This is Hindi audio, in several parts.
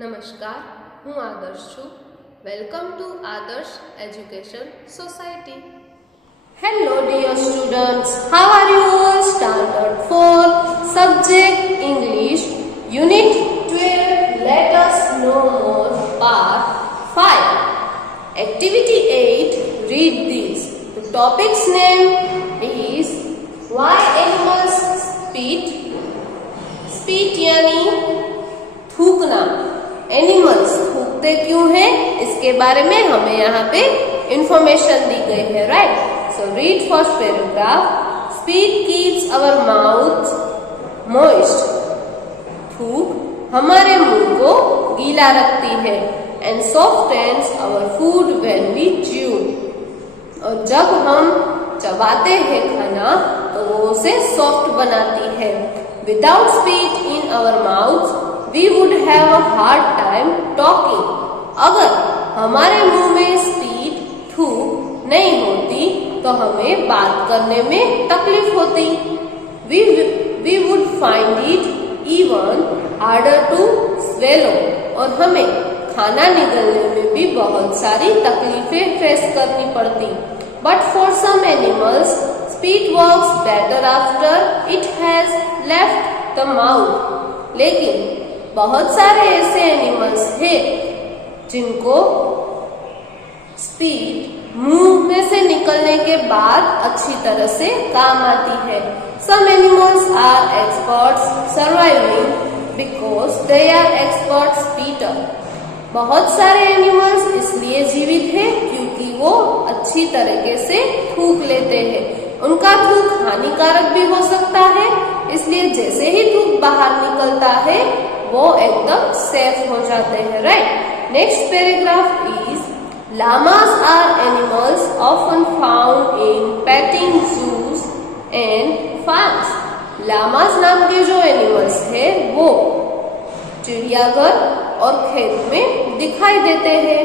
નમસ્કાર, હું આદર્શ છું. વેલકમ ટુ આદર્શ education society. Hello dear students, how are you all? Standard 4, subject English, Unit 12, let us know more, part 5. Activity 8, read this. The topic's name is Why Animals Spit. Spit यानी थूकना. एनिमल्स थूकते क्यों हैं, इसके बारे में हमें यहाँ पे इंफॉर्मेशन दी गई है, right? So read first paragraph. Spit keeps our mouth moist. थूक हमारे मुंह को गीला रखती है. And softens our food when we chew. और जब हम चबाते हैं खाना तो वो उसे सॉफ्ट बनाती है. Without spit in our mouth we would have a hard time talking. अगर हमारे मुंह में स्पीट थूक नहीं होती तो हमें बात करने में तकलीफ होती. We would find it even harder to swallow. और हमें खाना निगलने में भी बहुत सारी तकलीफें फेस करनी पड़ती. But for some animals, spit works better after it has left the mouth. लेकिन बहुत सारे ऐसे एनिमल्स हैं जिनको स्पीट मुंह में से निकलने के बाद अच्छी तरह से काम आती है. Some animals are experts surviving because they are expert spitter. बहुत सारे एनिमल्स इसलिए जीवित हैं क्योंकि वो अच्छी तरीके से थूक लेते हैं. उनका थूक हानिकारक भी हो सकता है, इसलिए जैसे ही थूक बाहर निकलता है वो एकदम सेफ हो जाते हैं, right? Next paragraph is llamas are animals often found in petting zoos and farms. Llamas नाम के जो एनिमल्स है वो चिड़ियाघर और खेत में दिखाई देते हैं.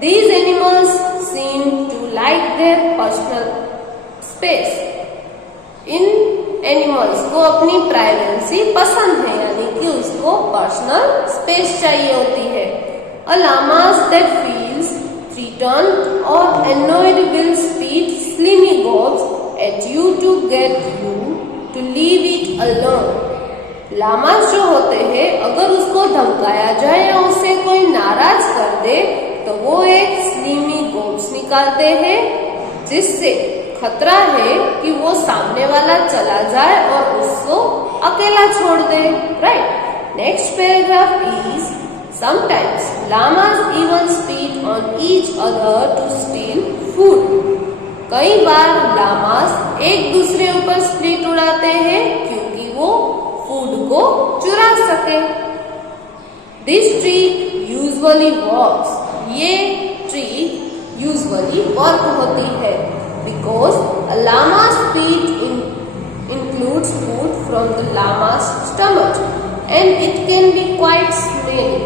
These animals seem to like their personal space. इन एनिमल्स को अपनी प्राइवेसी पसंद है, यानी कि उसको पर्सनल स्पेस चाहिए होती है. अ llamas that feels threatened or annoyed will spit slimy gobs at you to get you to leave it alone. Llamas जो होते हैं अगर उसको धमकाया जाए या उसे कोई नाराज कर दे तो वो एक स्लीमी गोब्स निकालते हैं जिससे खतरा है कि वो सामने वाला चला जाए और उसको अकेला छोड़ दे, right? Next paragraph is sometimes llamas even spit on each other to steal food. कई बार लामास एक दूसरे ऊपर स्प्लिट उड़ाते हैं क्योंकि वो फूड को चुरा सके. This trick usually works. ये ट्रिक यूजुअली वर्क होती है because a llama's spit includes food from the llama's stomach and it can be quite smelly.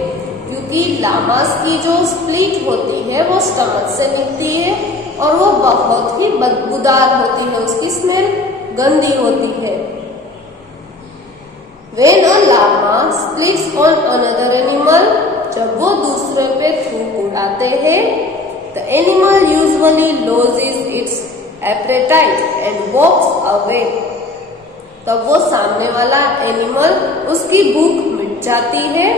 क्योंकि लामास की जो स्प्लिट होती है वो स्टमक से निकलती है और वो बहुत ही बदबूदार होती है, उसकी स्मेल गंदी होती है. When a llama splits on another animal, जब वो दूसरे पे थूक उड़ाते हैं, the animal usually loses its appetite and walks away. तब वो सामने वाला एनिमल उसकी भूख मिट जाती है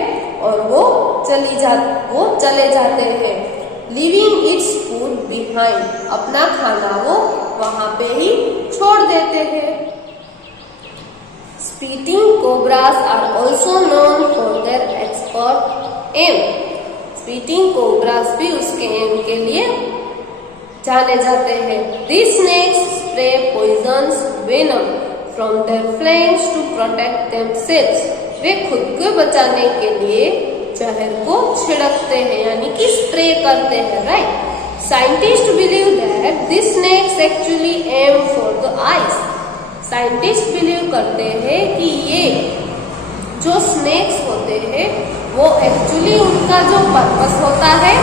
और वो चले जाते हैं. Leaving its food behind. अपना खाना वो वहाँ पे ही छोड़ देते हैं. Spitting cobras are also known for their expert aim. Spitting cobras भी उसके एम के लिए जाने जाते हैं. These snakes spray poisons venom from their flanks to protect themselves. वे खुद को बचाने के लिए जहर को छिड़कते हैं, यानी कि स्प्रे करते हैं, right? Scientists believe that these snakes actually aim for the eyes. Scientist believe करते हैं कि ये जो स्नेक्स होते हैं वो एक्चुअली उनका जो पर्पस होता है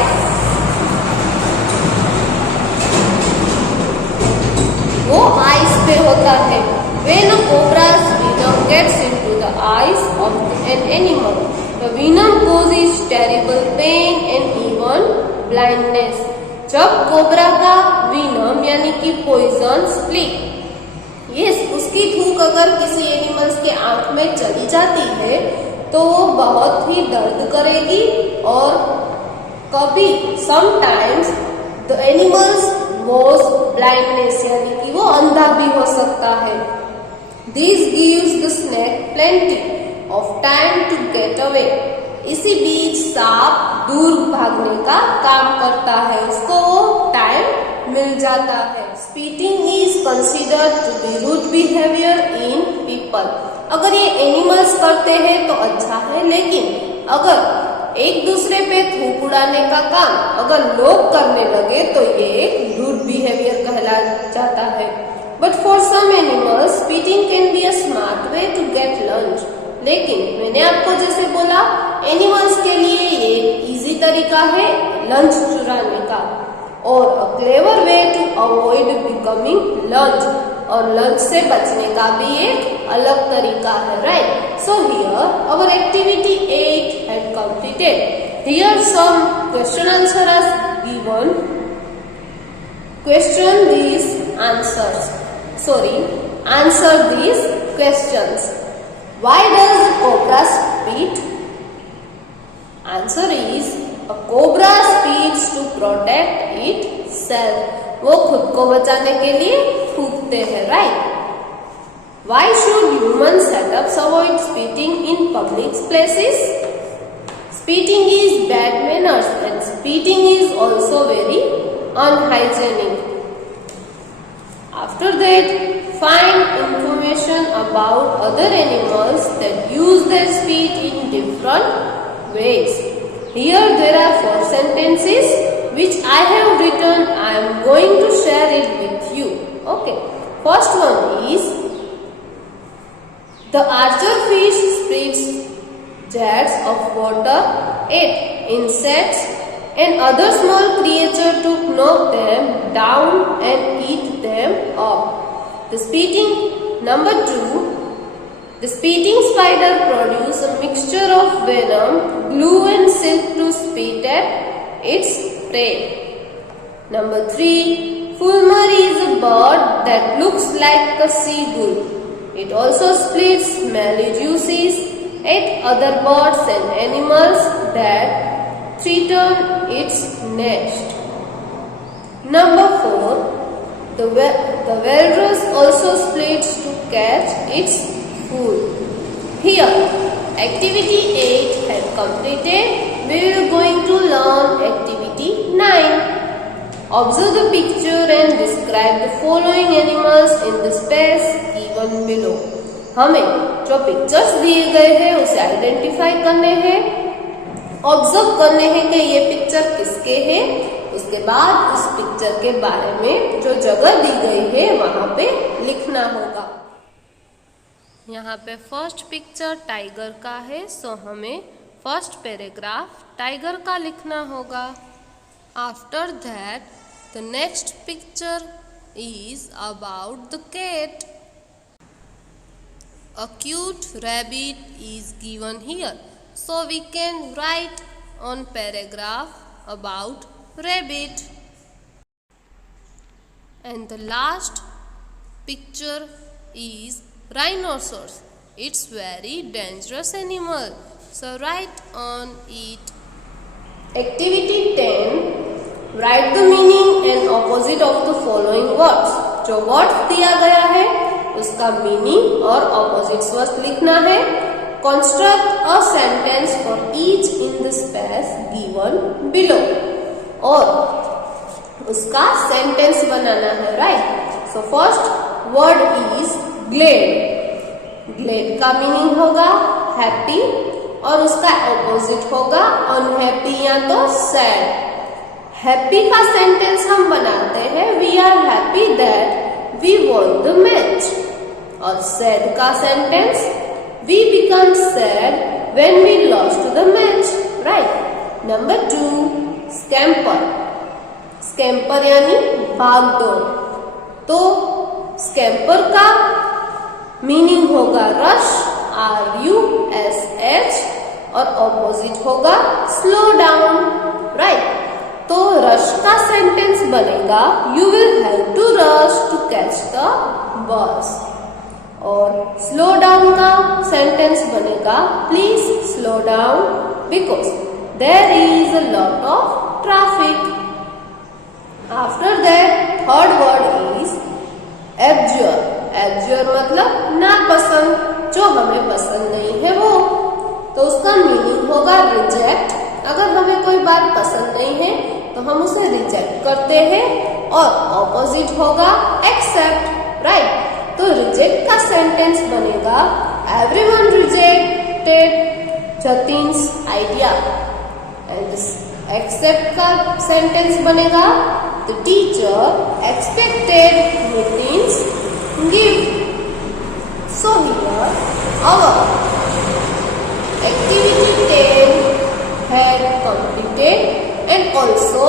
वो आईज पे होता है. When a cobra's venom gets into the eyes of an animal, The venom causes terrible pain and even blindness. जब कोबरा का विनम यानी कि पॉइजन स्प्लिट उसकी थूक अगर किसी एनिमल्स के आंख में चली जाती है तो वो बहुत ही दर्द करेगी और कभी sometimes the animals was blindness यानी कि वो अंधा भी हो सकता है. This gives the snake plenty of time to get away. इसी बीच सांप दूर भागने का काम करता है, उसको वो टाइम मिल जाता है. Spitting is considered to be rude behaviour in people. अगर ये एनिमल्स करते हैं तो अच्छा है, लेकिन अगर एक दूसरे पे थूक उड़ाने का काम अगर लोग करने लगे तो ये एक रूड बिहेवियर कहला जाता है. But for some animals spitting can be a smart way to get lunch. लेकिन मैंने आपको जैसे बोला एनिमल्स के लिए ये एक इजी तरीका है लंच चुराने का और a clever way to avoid becoming lunch. और लंच से बचने का भी एक अलग तरीका है, right. So here our activity 8 had completed. Here some question answer is given. Question these answers. Answer these questions. Why does a cobra spit? Answer is a cobra spits to protect itself. वो खुद को बचाने के लिए थूकते हैं, right. Why should humans setups avoid spitting in public places? Spitting is bad manners and spitting is also very unhygienic. After that, find information about other animals that use their spit in different ways. Here there are 4 sentences which I have written. I am going to share it with you. Okay. First one is, the archer fish spits jets of water at insects and other small creatures to knock them down and eat them up. The spitting, number 2, the spitting spider produces a mixture of venom, glue and silk to spit at its prey. Number 3, fulmar is a bird that looks like a seagull. It also spits smelly juices at other birds and animals that threaten its nest. Number 4, the walrus also splits to catch its food. Here, activity 8 had completed. We are going to learn activity 9. Observe the picture and describe the following animals in the space given below. हमें जो पिक्चर्स दिए गए हैं उसे आइडेंटिफाई करने हैं, ऑब्जर्व करने हैं कि ये पिक्चर किसके हैं. उसके बाद उस पिक्चर के बारे में जो जगह दी गई है वहां पे लिखना होगा. यहाँ पे फर्स्ट पिक्चर टाइगर का है, सो हमें फर्स्ट पैराग्राफ टाइगर का लिखना होगा. After that the next picture is about the cat. A cute rabbit is given here, so we can write on paragraph about rabbit. And the last picture is rhinoceros. It's very dangerous animal, so write on it. Activity 10. Write the meaning and opposite of the following words. जो words दिया गया है उसका मीनिंग और ऑपोजिट वर्ड्स लिखना है. Construct a sentence for each in the space given below. और उसका सेंटेंस बनाना है, right. So first word is glad. Glad का मीनिंग होगा हैप्पी और उसका ऑपोजिट होगा अनहैप्पी या तो सैड. हैप्पी का सेंटेंस हम बनाते हैं we are happy that we won the match. और sad का sentence we become sad when we lost the match, right. Number 2, scamper. scamper यानी भागदौड़. तो scamper का मीनिंग होगा रश, RUSH. और ऑपोजिट होगा स्लो डाउन, राइट। तो रश का सेंटेंस बनेगा you will have to rush to catch the bus. और स्लो डाउन का सेंटेंस बनेगा please slow down because there is a lot of traffic. After that third word is abjure. Abjure मतलब नापसंद, जो हमें पसंद नहीं है वो। तो उसका मीनिंग होगा रिजेक्ट। अगर हमें कोई बात पसंद नहीं है तो हम उसे रिजेक्ट करते हैं। और ऑपोजिट होगा एक्सेप्ट, राइट। तो रिजेक्ट का सेंटेंस बनेगा everyone rejected Jatin's idea. And accept का सेंटेंस बनेगा the teacher expected Nitin's gift. So here our activity 10 had completed and also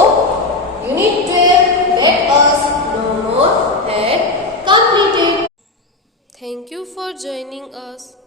unit 12 let us know more had completed. Thank you for joining us.